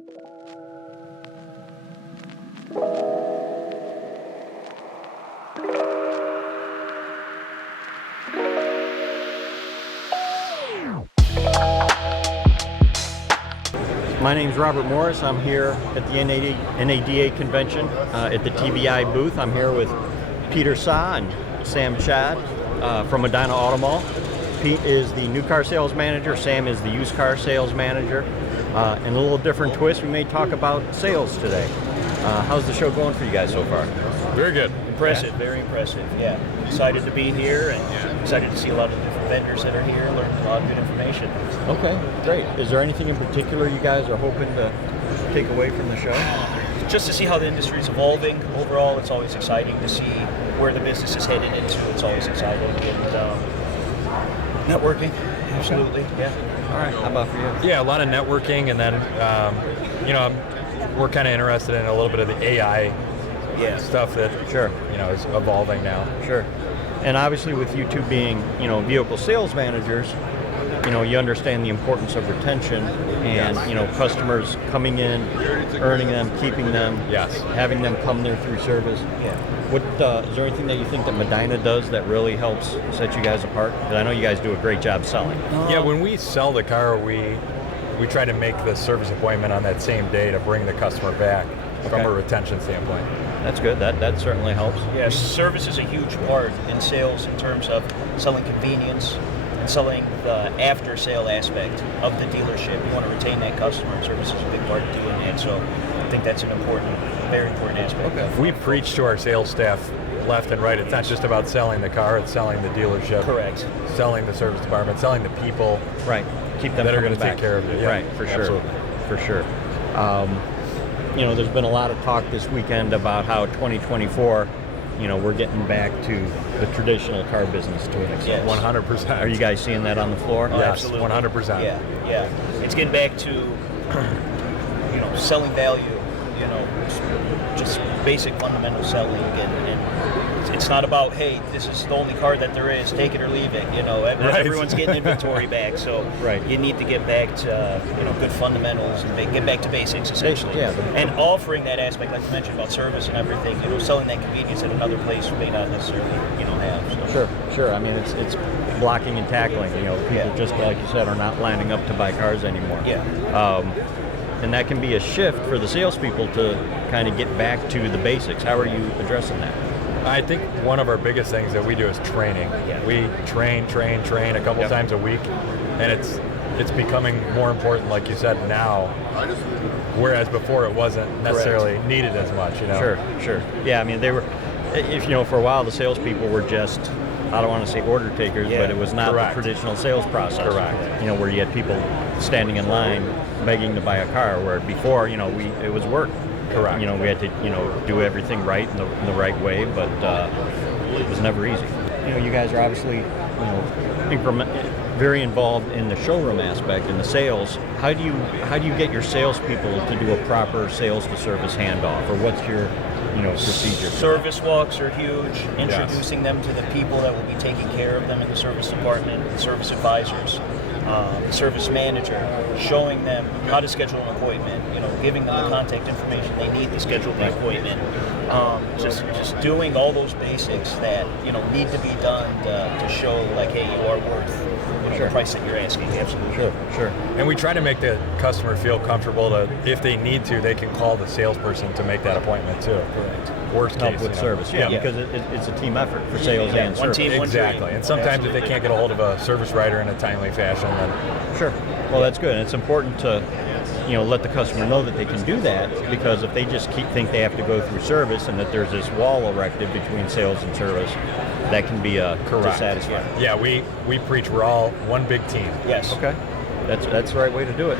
My name's Robert Morris. I'm here at the NADA convention at the TVI booth. I'm here with Peter Sa and Sam Schad from Medina Auto Mall. Pete is the new car sales manager. Sam is the used car sales manager. And a little different twist, we may talk about sales today. How's the show going for you guys so far? Very good. Impressive, very impressive. Yeah, excited to be here and excited to see a lot of different vendors that are here, learn a lot of good information. Okay, great. Is there anything in particular you guys are hoping to take away from the show? Just to see how the industry is evolving. Overall, it's always exciting to see where the business is headed into. It's always exciting. And networking, absolutely, okay. Yeah. All right, how about for you? Yeah, a lot of networking, and then, we're kind of interested in a little bit of the AI stuff that, sure, is evolving now. Sure. And obviously with you two being, vehicle sales managers, you understand the importance of retention and, customers coming in, earning them, keeping them, yes, having them come there through service. Yeah. What is there anything that you think that Medina does that really helps set you guys apart? Because I know you guys do a great job selling. Yeah, when we sell the car, we try to make the service appointment on that same day to bring the customer back from a retention standpoint. That's good. That certainly helps. Yeah, service is a huge part in sales in terms of selling convenience and selling the after-sale aspect of the dealership. You want to retain that customer, and service is a big part of doing that. So I think that's an very important aspect. Okay. We preach to our sales staff left and right. It's not just about selling the car, it's selling the delership. Correct. Selling the service department, selling the people. Right. Keep them that are going to back. take care of you. Yeah, right, for sure. absolutely. For sure. There's been a lot of talk this weekend about how 2024, we're getting back to the traditional car business to an extent. Yes. 100%. Are you guys seeing that on the floor? Oh, Yes, absolutely. 100%. Yeah. It's getting back to, selling value, just basic fundamental selling, and it's not about, hey, this is the only car that there is, take it or leave it. Right. Everyone's getting inventory back, so right. You need to get back to good fundamentals and get back to basics essentially. Yeah. And offering that aspect, like you mentioned about service and everything, selling that convenience at another place may not necessarily have. So. Sure. I mean, it's blocking and tackling. People just like you said are not lining up to buy cars anymore. Yeah. And that can be a shift for the salespeople to kind of get back to the basics. How are you addressing that? I think one of our biggest things that we do is training. Yeah. We train a couple times a week, and it's becoming more important, like you said, now, whereas before it wasn't necessarily needed as much. Sure. Yeah, I mean, they were, for a while the salespeople were just, I don't want to say order takers, but it was not the traditional sales process. Correct. Where you had people standing in line begging to buy a car, where before, it was work. Correct. We had to, do everything right in the right way, but it was never easy. You guys are obviously, very involved in the showroom aspect and the sales. How do you get your salespeople to do a proper sales to service handoff, or what's your procedure? Service walks are huge. Introducing them to the people that will be taking care of them in the service department, the service advisors, the service manager, showing them how to schedule an appointment, giving them the contact information they need to schedule the appointment. Just doing all those basics that need to be done to show like, hey, you are worth the price that you're asking. Absolutely. Sure. And we try to make the customer feel comfortable that if they need to, they can call the salesperson to make that appointment too. Correct. Worst case with service, because it's a team effort for sales and one service. team, one exactly. dream. And sometimes if they can't get a hold of a service writer in a timely fashion, then sure. Well, that's good. And it's important to let the customer know that they can do that, because if they just think they have to go through service and that there's this wall erected between sales and service, that can be dissatisfying. Yeah, we preach we're all one big team. Yes. Okay. That's the right way to do it.